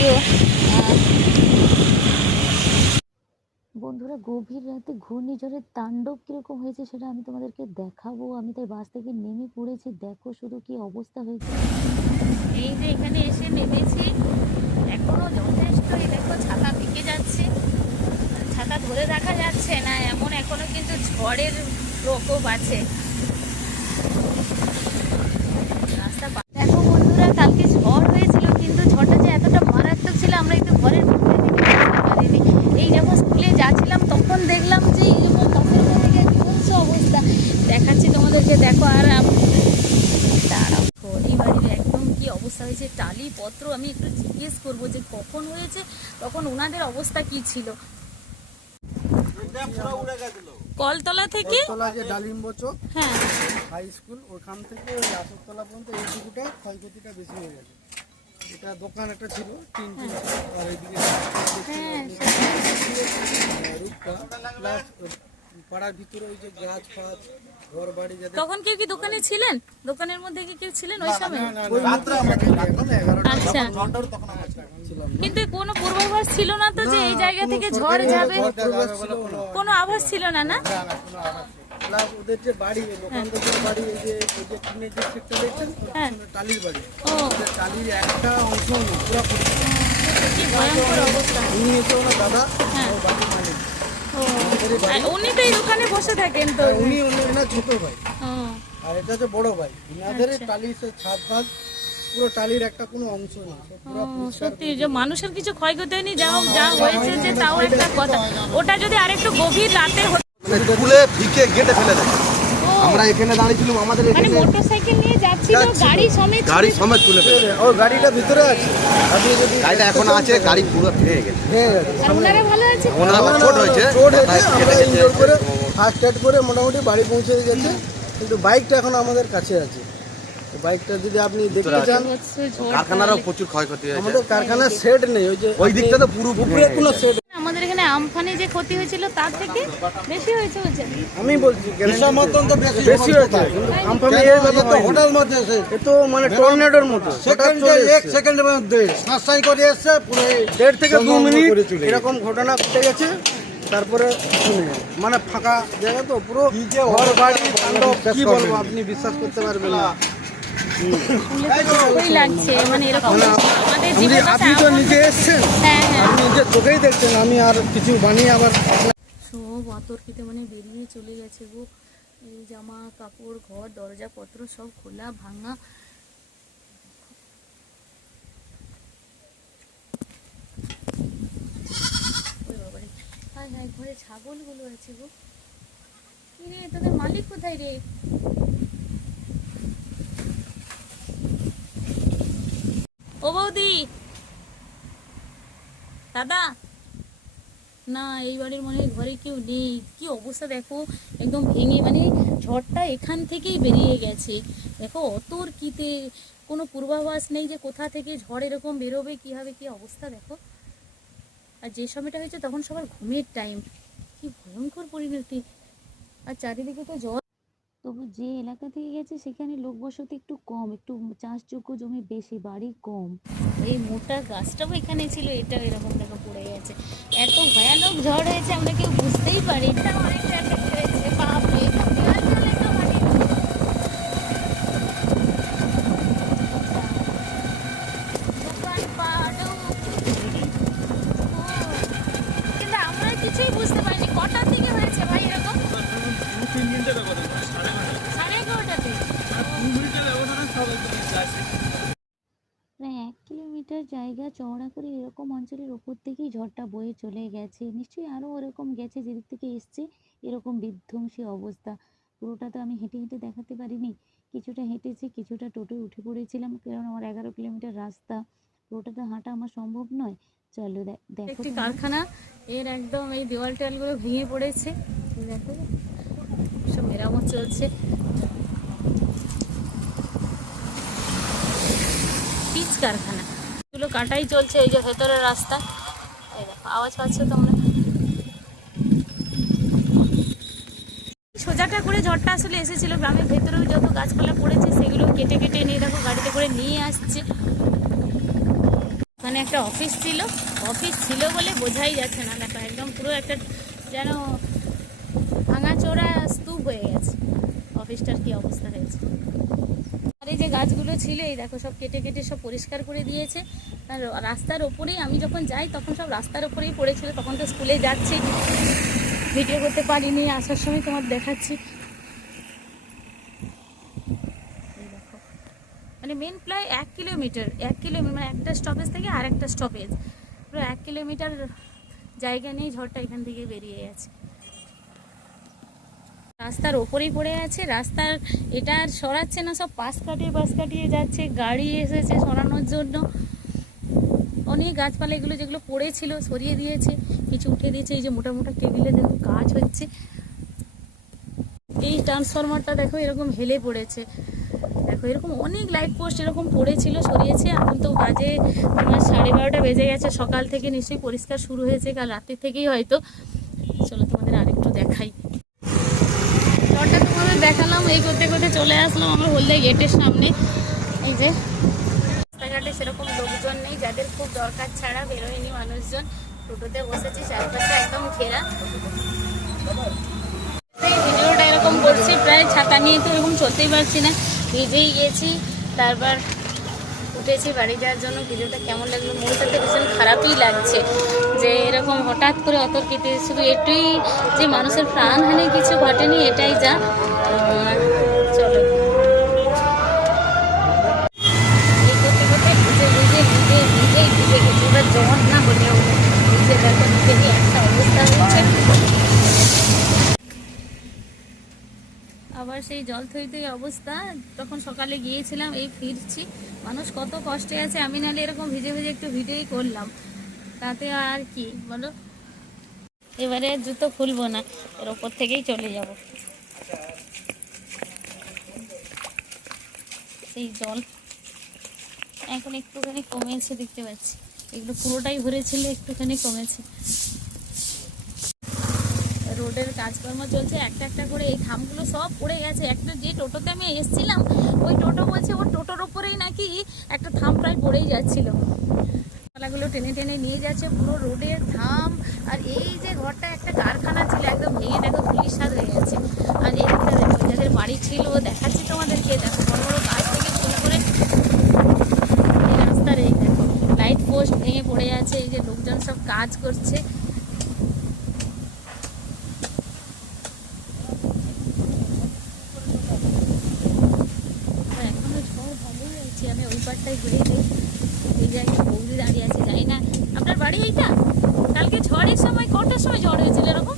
Video. বন্ধুরা, গভীর রাতে ঘূর্ণিঝড়ের তাণ্ডব কিরকম হয়েছে সেটা আমি তোমাদেরকে দেখাবো। আমি তাই বাস থেকে নেমে পড়েছি, দেখো শুধু কি অবস্থা হয়েছে। এই যে এখানে এসে নেমেছি, এখনো যথেষ্ট এই দেখো ছাতা ভিজে যাচ্ছে, ছাতা ধরে রাখা যাচ্ছে না, এমন এখনো কিন্তু ঝড়ের প্রকোপ আছে। রাস্তা দেখো বন্ধুরা, কালকে ঝড় হয়েছিল কিন্তু ঝড়টা যে এতটা মারাত্মক ছিল আমরা একটু ঘরের ভিতরে থেকে বুঝতে পারিনি। এই যখন স্কুলে যাচ্ছিলাম তখন দেখলাম যে এরকম বাসের মধ্যে গিয়ে বিভৎস অবস্থা দেখাচ্ছি তোমাদেরকে, দেখো। আর দাঁড়াও, এই বাড়ির একদম কি অবস্থা হয়েছে, টালি পত্র। আমি একটু জিজ্ঞেস করবো যে কখন হয়েছে, তখন ওনাদের অবস্থা কি ছিল। কলতলা থেকে ডালিম্ব চোক, হ্যাঁ, হাই স্কুল, ওখান থেকে ওই আসরতলা পর্যন্ত এইটুকুটা ক্ষয়ক্ষতিটা বেশি হয়ে গেছে। এটা দোকান একটা ছিল, তিনটি, আর এইদিকে রূপটা প্লাস পাড়ার ভিতরে ওই যে গাছ ফাছ ঘর বাড়ি। তখন কেউ কি দোকানে ছিলেন? দোকানের মধ্যে কি কেউ ছিলেন ওই সময়? আচ্ছা, কিন্তু কোনো পূর্বাভাস ছিল না তো যে এই জায়গা থেকে ঝড় যাবে? কোনো আভাস ছিল না? না, প্লাস ওদের যে বাড়ি, দোকানদারের বাড়ি, এই যে টিনের যে সেটটা দেখছেন, টালির বাড়ি, টালির একটা অংশ নেই, পুরোপুরি। কি ভয়ঙ্কর অবস্থা। উনি হচ্ছে ওনার দাদা, বাড়ির মালিক। উনি তো এই দোকানে বসে থাকেন তো? উনি ওনার ছোট ভাই, আর এটা হচ্ছে বড় ভাই। ওনাদের টালির ছাদ ফাদ পুরো টালির একটা কোনো অংশ নেই। সত্যি যে মানুষের কিছু ক্ষয়ক্ষতি হয়নি, যা হোক, যা হয়েছে যে তাও একটা কথা। ওটা যদি আরেকটু গভীর রাতে খুলে ফিকে গেটে ফেলে দেয়। আমরা এখানে দাঁড়িয়েছিলাম, আমাদের মানে মোটরসাইকেল নিয়ে যাচ্ছিল, গাড়ি সমেত তুলে ফেলে। ও গাড়িটা ভিতরে আছে, আপনি যদি গাড়িটা এখন আছে, গাড়ি পুরো ভেঙে গেছে। আর ওনারা ভালো আছে? ওনারা ছোট হয়েছে, আমরা ইনজোর করে ফার্স্ট এড করে মোটামুটি বাড়ি পৌঁছে গেছে, কিন্তু বাইকটা এখন আমাদের কাছে আছে। বাইকটা যদি আপনি দেখতে চান, কারখানারও প্রচুর ক্ষয়ক্ষতি হয়েছে। আমাদের কারখানার শেড নেই, ওই দিকটা তো পুরো উপরে কোনো শেড। আমাদের এখানে আমফানে যে ক্ষতি হয়েছিল তার থেকে বেশি হয়েছে বলছেন? আমি বলছি মতন তো বেশি হয়েছে, কিন্তু আমফানে এর মতো তো হোটেল মধ্যে এসে এ তো মানে টর্নেডোর মতো এক সেকেন্ডের মধ্যে সাঁসাই করে এসে পুরো 1.5 থেকে 2 মিনিট এরকম ঘটনা ঘটে গেছে। তারপরে মানে ফাঁকা জায়গা তো পুরো ঘর বাড়ি, কি বলবো, আপনি বিশ্বাস করতে পারবেন না। লাগছে মানে এরকম আপনি তো নিজে এসছেন, আপনি নিজের চোখেই দেখছেন, আমি আর কিছু বানিয়ে আবার সব অতর্কিতে মানে বেরিয়ে চলে গেছে গো। এই জামা কাপড়, ঘর দরজা পত্র সব খোলা ভাঙা। ঘরে ছাগলগুলো আছে গো। কি রে, তোদের মালিক কোথায় রে? ও বৌদি, দাদা, না এই বাড়ির মনে হয় ঘরে কেউ নেই। কি অবস্থা দেখো, একদম ভেঙে, মানে ঝড়টা এখান থেকেই বেরিয়ে গেছে। দেখো অতর্কিতে, কোনো পূর্বাভাস নেই যে কোথা থেকে ঝড় এরকম বেরোবে, কী হবে, কী অবস্থা দেখো। আর যে সময়টা হয়েছে তখন সবার ঘুমের টাইম। কি ভয়ঙ্কর পরিণতি। আর চারিদিকে তো জল। তবু যে এলাকা থেকে গেছে সেখানে লোকবসতি একটু কম, একটু চাষযোগ্য জমি বেশি, বাড়ি কম। এই মোটা গাছটাও এখানে ছিল, এটাও এরকম দেখো পড়ে গেছে। এত ভয়ানক ঝড় হয়েছে আমরা কেউ বুঝতেই পারি। এটা অনেকটা হয়েছে, বাপরে। কিন্তু আমরা কিছুই বুঝতে পারিনি কটার দিকে হয়েছে ভাই এরকম। 11:30 প্রায় 1 কিলোমিটার জায়গা চওড়া করে এরকম অঞ্চলের ওপর থেকেই ঝড়টা বয়ে চলে গেছে। নিশ্চয়ই আরও ওরকম গেছে, যেদিক থেকে এসছে এরকম বিধ্বংসী অবস্থা। পুরোটা তো আমি হেঁটে হেঁটে দেখাতে পারিনি, কিছুটা হেঁটেছি, কিছুটা টোটোয় উঠে পড়েছিলাম, কারণ আমার 11 কিলোমিটার রাস্তা, পুরোটা তো হাঁটা আমার সম্ভব নয়। চলো দেখো, একটি কারখানা, এর একদম এই দেওয়াল টেয়ালগুলো ভেঙে পড়েছে, দেখো সব মেরামত চলছে। পিচ কারখানা এগুলো কাটাই চলছে, এই যে ভেতরের রাস্তা। এই দেখো, আওয়াজ পাচ্ছ তোমরা? সোজাটা করে ঝড়টা আসলে এসেছিল, গ্রামের ভেতরেও যত গাছপালা পড়েছে সেগুলো কেটে কেটে নিয়ে দেখো গাড়িতে করে নিয়ে আসছে। ওখানে একটা অফিস ছিল বলে বোঝাই যাচ্ছে না। দেখো একদম পুরো একটা যেন ভাঙাচোরা স্তূপ হয়ে গেছে। অফিসটার কি অবস্থা হয়েছে। আর এই যে গাছগুলো ছিল এই দেখো সব কেটে কেটে সব পরিষ্কার করে দিয়েছে। আর রাস্তার ওপরেই আমি যখন যাই তখন সব রাস্তার ওপরেই পড়েছিল। তখন তো স্কুলে যাচ্ছি, ভিডিও করতে পারিনি, আসার সময় তোমার দেখাচ্ছি। মানে মেন প্রায় 1 কিলোমিটার মানে একটা স্টপেজ থেকে আর একটা স্টপেজ পুরো 1 কিলোমিটার জায়গা নিয়ে ঝড়টা এখান থেকে বেরিয়ে গেছে। রাস্তার ওপরেই পড়ে আছে, রাস্তার এটা আর সরাচ্ছে না, সব পাশ কাটিয়ে যাচ্ছে। গাড়ি এসেছে সরানোর জন্য। অনেক গাছপালা এগুলো যেগুলো পড়েছিল সরিয়ে দিয়েছে, কিছু উঠে দিয়েছে। এই যে মোটা মোটা কেবিলে দেখো কাজ হচ্ছে। এই ট্রান্সফরমারটা দেখো এরকম হেলে পড়েছে। দেখো এরকম অনেক লাইট পোস্ট এরকম পড়েছিল, সরিয়েছে। এখন তো বাজে তোমার 12:30 বেজে গেছে। সকাল থেকে নিশ্চয়ই পরিষ্কার শুরু হয়েছে, কাল রাত্রি থেকেই হয়তো। চলো তোমাদের আরেকটু দেখাই। ঝড়টা তোমাদের দেখালাম, এই করতে করতে চলে আসলাম আমার হলদিয়া গেটের সামনে। এই যে রাস্তাঘাটে সেরকম লোকজন নেই, যাদের খুব দরকার ছাড়া বেরোয়নি মানুষজন। টোটোতে বসেছি, চারপাশে একদম ঘেরা। এই ভিডিওটা এরকম করছি, প্রায় ছাতা নিয়ে তো এরকম চলতেই পারছি না, ভিজেই গেছি। তারপর উঠেছি বাড়ি যাওয়ার জন্য। ভিডিওটা কেমন লাগলো? মনটাতে ভীষণ খারাপই লাগছে যে এরকম হঠাৎ করে অতর্কিতে শুধু এটাই যে মানুষের প্রাণহানি কিছু ঘটেনি, এটাই যা। চলো এই করতে করতে ভিজেই ভিজে গেছি। এবার জ্বর না হলেও ভিজে দেখো নিজেরই একটা অবস্থা হচ্ছে। আবার সেই জল থই অবস্থা। তখন সকালে গিয়েছিলাম, এই ফিরছি। মানুষ কত কষ্টে আছে। আমি নাহলে এরকম ভিজে ভিজে একটু ভিডিওই করলাম, তাতে আর কি বলো। এবারে জুতো খুলবো না, এর ওপর থেকেই চলে যাব। সেই জল এখন একটুখানি কমেছে দেখতে পাচ্ছি। এগুলো পুরোটাই ভরেছিল, একটুখানি কমেছে। রোডের কাজকর্ম চলছে, একটা একটা করে এই থামগুলো সব পড়ে গেছে। একটা যে টোটোতে আমি এসেছিলাম ওই টোটো বলছে ওর টোটোর ওপরেই নাকি একটা থাম প্রায় পড়েই যাচ্ছিল। পালাগুলো টেনে টেনে নিয়ে যাচ্ছে পুরো রোডের থাম। আর এই যে ঘরটা একটা কারখানা ছিল, একদম ভেঙে দেখো ধুলিসাৎ হয়ে গেছে। আর এই দেখো যাদের বাড়ি ছিল দেখাচ্ছি তোমাদেরকে, দেখো বড় বড় গাছ থেকে শুরু করে এই রাস্তার এই দেখো লাইট পোস্ট ভেঙে পড়ে আছে। এই যে লোকজন সব কাজ করছে। আমি ওই পারটাই ঘুরে দিই। এই জায়গায় বৌদি দাঁড়িয়ে আছে, জানি না আপনার বাড়ি এইটা? কালকে ঝড়ের সময় কটার সময় ঝড় হয়েছিল এরকম?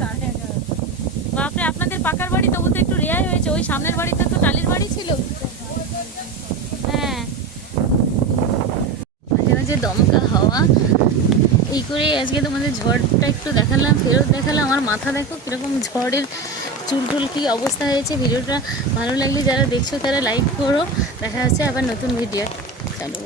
11:30। বাপরে, আপনাদের পাকার বাড়ি তবু তো একটু রেয়াই হয়েছে। ওই সামনের বাড়িতে তো টালির বাড়ি ছিল। হ্যাঁ, মাঝে মাঝে দমকা হাওয়া। এই করে আজকে তোমাদের ঝড়টা একটু দেখালাম, ফেরত দেখালাম। আমার মাথা দেখো কীরকম ঝড়ের চুলটুল কী অবস্থা হয়েছে। ভিডিওটা ভালো লাগলে যারা দেখছো তারা লাইক করো। দেখা যাচ্ছে আবার নতুন ভিডিও। চলো।